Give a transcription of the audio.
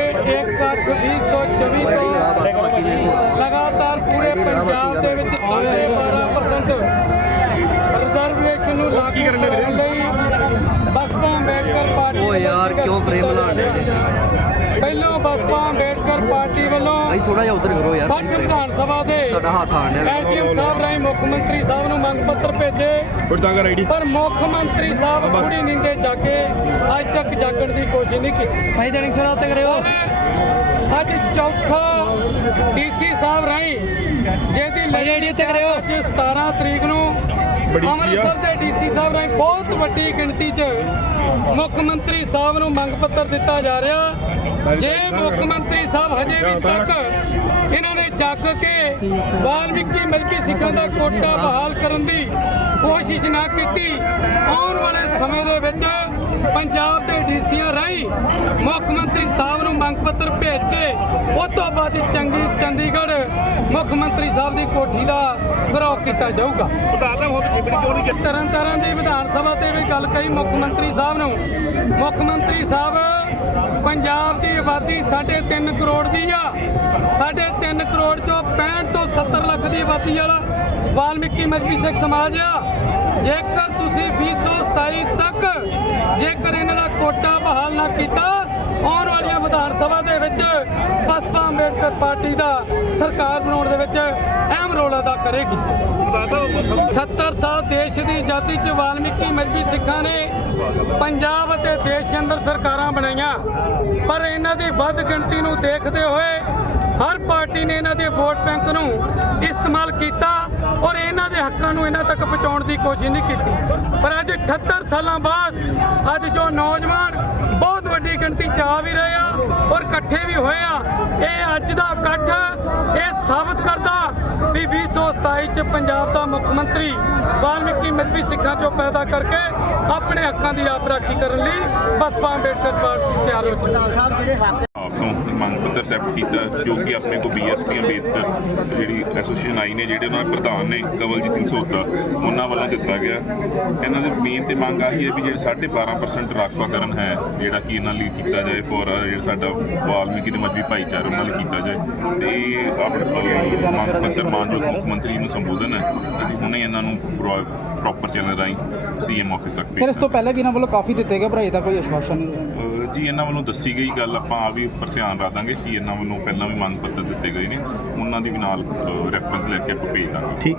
2024 ਤੋਂ ਲਗਾਤਾਰ ਪੂਰੇ ਪੰਜਾਬ ਦੇ ਵਿੱਚ ਸਾਢੇ 12% ਰਿਜ਼ਰਵੇਸ਼ਨ ਨੂੰ ਲਾਗੂ ਕਰਨ ਲਈ ਬਸਪਾ ਅੰਬੇਡਕਰ ਪਾਰਟੀ ਓ ਯਾਰ ਕਿਉਂ ਫਰੇਮ ਨੇ? ਪਹਿਲੋਂ ਬਸਪਾ ਅੰਬੇਡਕਰ ਪਾਰਟੀ ਵੱਲੋਂ ਭਾਈ ਥੋੜਾ ਜਿਹਾ ਉਧਰ ਕਰੋ ਯਾਰ ਸੱਠ ਵਿਧਾਨ ਸਭਾ ਦੇ ਤੁਹਾਡਾ ਹੱਥ ਆਣ। ਐਸਡੀਐਮ ਸਾਹਿਬ ਰਾਹੀਂ ਮੁੱਖ ਮੰਤਰੀ ਸਾਹਿਬ ਨੂੰ ਮੰਗ ਪੱਤਰ ਭੇਜੇ। ਬੜਦਾ ਕਰ ਆਈਡੀ ਪਰ ਮੁੱਖ ਮੰਤਰੀ ਸਾਹਿਬ ਬਸ। ਨੀਂਦੇ ਜਾਗੇ ਅੱਜ ਤੱਕ ਜਾਗਣ ਦੀ ਕੋਸ਼ਿਸ਼ ਨਹੀਂ ਕੀਤੀ ਭਾਈ ਜਣੀ ਸੋਰਾ ਉੱਤੇ ਕਰਿਓ ਅੱਜ ਚੌਥਾ ਡੀਸੀ ਸਾਹਿਬ ਰਾਹੀਂ ਜਿਹਦੀ ਲੜੀ ਉੱਤੇ ਕਰਿਓ ਅੱਜ 17 ਤਰੀਕ ਨੂੰ ਕੀ? ਅੰਮ੍ਰਿਤਸਰ ਦੇ ਡੀਸੀ ਸਾਹਿਬ ਰਾਹੀਂ ਬਹੁਤ ਵੱਡੀ ਗਿਣਤੀ 'ਚ ਮੁੱਖ ਮੰਤਰੀ ਸਾਹਿਬ ਨੂੰ ਮੰਗ ਪੱਤਰ ਦਿੱਤਾ ਜਾ ਰਿਹਾ। ਜੇ ਮੁੱਖ ਮੰਤਰੀ ਸਾਹਿਬ ਹਜੇ ਵੀ ਤੱਕ ਇਹਨਾਂ ਨੇ ਚੱਕ ਕੇ ਵਾਲਮੀਕੀ ਮਜਬੀ ਸਿੱਖਾਂ ਦਾ ਕੋਟਾ ਬਹਾਲ ਕਰਨ ਦੀ ਕੋਸ਼ਿਸ਼ ਨਾ ਕੀਤੀ ਆਉਣ ਵਾਲੇ ਸਮੇਂ ਦੇ ਵਿੱਚ ਪੰਜਾਬ ਦੇ ਡੀਸੀਆਂ ਰਾਹੀਂ ਮੁੱਖ ਮੰਤਰੀ ਸਾਹਿਬ ਨੂੰ ਮੰਗ ਪੱਤਰ ਭੇਜ ਕੇ ਉਸ ਤੋਂ ਬਾਅਦ ਚੰਗੀ ਮੁੱਖ ਮੰਤਰੀ ਸਾਹਿਬ ਦੀ ਕੋਠੀ ਦਾ ਘਰੋ ਕੀਤਾ ਜਾਊਗਾ। ਤਰਨ ਤਾਰਨ ਦੀ ਵਿਧਾਨ ਸਭਾ ਤੇ ਵੀ ਗੱਲ ਕਹੀ ਮੁੱਖ ਮੰਤਰੀ ਸਾਹਿਬ ਨੂੰ। ਮੁੱਖ ਮੰਤਰੀ ਸਾਹਿਬ ਪੰਜਾਬ ਦੀ ਆਬਾਦੀ 3.5 ਕਰੋੜ ਦੀ ਆ। 3.5 ਕਰੋੜ ਚੋਂ 65 ਤੋਂ 70 ਲੱਖ ਦੀ ਆਬਾਦੀ ਵਾਲਾ ਵਾਲਮੀਕੀ ਮਜਬੀ ਸਿੱਖ ਸਮਾਜ ਆ। ਜੇਕਰ ਤੁਸੀਂ 2027 ਤੱਕ ਜੇਕਰ ਇਹਨਾਂ ਦਾ ਕੋਟਾ ਬਹਾਲ ਨਾ ਕੀਤਾ ਵਿਧਾਨ ਸਭਾ ਦੇ ਵਿੱਚ ਬਸਪਾ ਅੰਬੇਡਕਰ ਪਾਰਟੀ ਦਾ ਸਰਕਾਰ ਬਣਾਉਣ ਦੇ ਵਿੱਚ ਅਹਿਮ ਰੋਲ ਅਦਾ ਕਰੇਗੀ। 78 ਸਾਲ ਦੇਸ਼ ਦੀ ਆਜ਼ਾਦੀ ਚ ਵਾਲਮੀਕੀ ਮਜਬੀ ਸਿੱਖਾਂ ਨੇ ਪੰਜਾਬ ਅਤੇ ਦੇਸ਼ ਅੰਦਰ ਸਰਕਾਰਾਂ ਬਣਾਈਆਂ। ਪਰ ਇਹਨਾਂ ਦੀ ਵੱਧ ਗਿਣਤੀ ਨੂੰ ਦੇਖਦੇ ਹੋਏ ਹਰ ਪਾਰਟੀ ਨੇ ਇਹਨਾਂ ਦੇ ਵੋਟ ਬੈਂਕ ਨੂੰ ਇਸਤੇਮਾਲ ਕੀਤਾ ਔਰ ਇਹਨਾਂ ਦੇ ਹੱਕਾਂ ਨੂੰ ਇਹਨਾਂ ਤੱਕ ਪਹੁੰਚਾਉਣ ਦੀ ਕੋਸ਼ਿਸ਼ ਨਹੀਂ ਕੀਤੀ। ਪਰ ਅੱਜ 78 ਸਾਲਾਂ ਬਾਅਦ ਅੱਜ ਜੋ ਨੌਜਵਾਨ ਬਹੁਤ ਵੱਡੀ ਗਿਣਤੀ ਚ ਆ ਵੀ ਰਹੇ ਆ ਔਰ ਇਕੱਠੇ ਵੀ ਹੋਏ ਆ। ਇਹ ਅੱਜ ਦਾ ਇਕੱਠ ਇਹ ਸਾਬਤ ਕਰਦਾ ਵੀ 2027 ਚ ਪੰਜਾਬ ਦਾ ਮੁੱਖ ਮੰਤਰੀ ਵਾਲਮੀਕੀ ਮਜਬੀ ਸਿੱਖਾਂ ਚੋਂ ਪੈਦਾ ਕਰਕੇ ਆਪਣੇ ਹੱਕਾਂ ਦੀ ਆਪ ਰਾਖੀ ਕਰਨ ਲਈ ਬਸਪਾ ਅੰਬੇਡਕਰ ਪਾਰਟੀ ਤਿਆਰ ਹੋ ਚੁੱਕੀ ਹੈ। ਆਪਸੋਂ ਮੰਗ ਪੱਤਰ ਸੈਪਟ ਕੀਤਾ ਜੋ ਕਿ ਆਪਣੇ ਕੋ ਬੀਐਸਪੀ ਅੰਬੇਦਕਰ ਜਿਹੜੀ ਐਸੋਸੀਏਸ਼ਨ ਆਈ ਨੇ ਜਿਹੜੇ ਉਹਨਾਂ ਦੇ ਪ੍ਰਧਾਨ ਨੇ ਕਵਲਜੀਤ ਸਿੰਘ ਸੋਤਾ ਉਹਨਾਂ ਵੱਲੋਂ ਦਿੱਤਾ ਗਿਆ। ਇਹਨਾਂ ਦੀ ਮੇਨ ਤੇ ਮੰਗ ਆਹੀ ਹੈ ਵੀ ਜਿਹੜੇ 12.5% ਰਾਖਵਾਕਰਨ ਹੈ ਜਿਹੜਾ ਕਿ ਇਹਨਾਂ ਲਈ ਕੀਤਾ ਜਾਏ ਫੋਰ ਜਿਹੜਾ ਸਾਡਾ ਵਾਲਮੀਕੀ ਦੇ ਮਜਬੀ ਭਾਈਚਾਰੇ ਉਹਨਾਂ ਲਈ ਕੀਤਾ ਜਾਏ। ਤੇ ਆਪਣੇ ਮੰਗ ਪੱਤਰ ਮਾਨਯੋਗ ਮੁੱਖ ਮੰਤਰੀ ਨੂੰ ਸੰਬੋਧਨ ਹੈ। ਅਸੀਂ ਹੁਣੇ ਇਹਨਾਂ ਨੂੰ ਪ੍ਰੋਪਰ ਚੈਨਲ ਰਾਹੀਂ ਸੀਐਮ ਆਫਿਸ ਤੱਕ ਸਰ ਇਸ ਤੋਂ। ਪਹਿਲਾਂ ਵੀ ਇਹਨਾਂ ਵੱਲੋਂ ਕਾਫੀ ਦਿੱਤੇ ਗਏ ਪਰ ਅਜੇ ਤੱਕ ਕੋਈ ਆਸ਼ਵਾਸਨ ਨਹੀਂ ਜੀ, ਇਹਨਾਂ ਵੱਲੋਂ ਦੱਸੀ ਗਈ ਗੱਲ ਆਪਾਂ ਆ ਵੀ ਉੱਪਰ ਧਿਆਨ ਰੱਖ ਦਾਂਗੇ ਕਿ ਇਹਨਾਂ ਵੱਲੋਂ ਪਹਿਲਾਂ ਵੀ ਮੰਗ ਪੱਤਰ ਦਿੱਤੇ ਗਏ ਨੇ। ਉਹਨਾਂ ਦੀ ਵੀ ਨਾਲ ਰੈਫਰੈਂਸ ਲੈ ਕੇ ਆਪਾਂ ਭੇਜ ਦਾਂਗੇ। ਠੀਕ।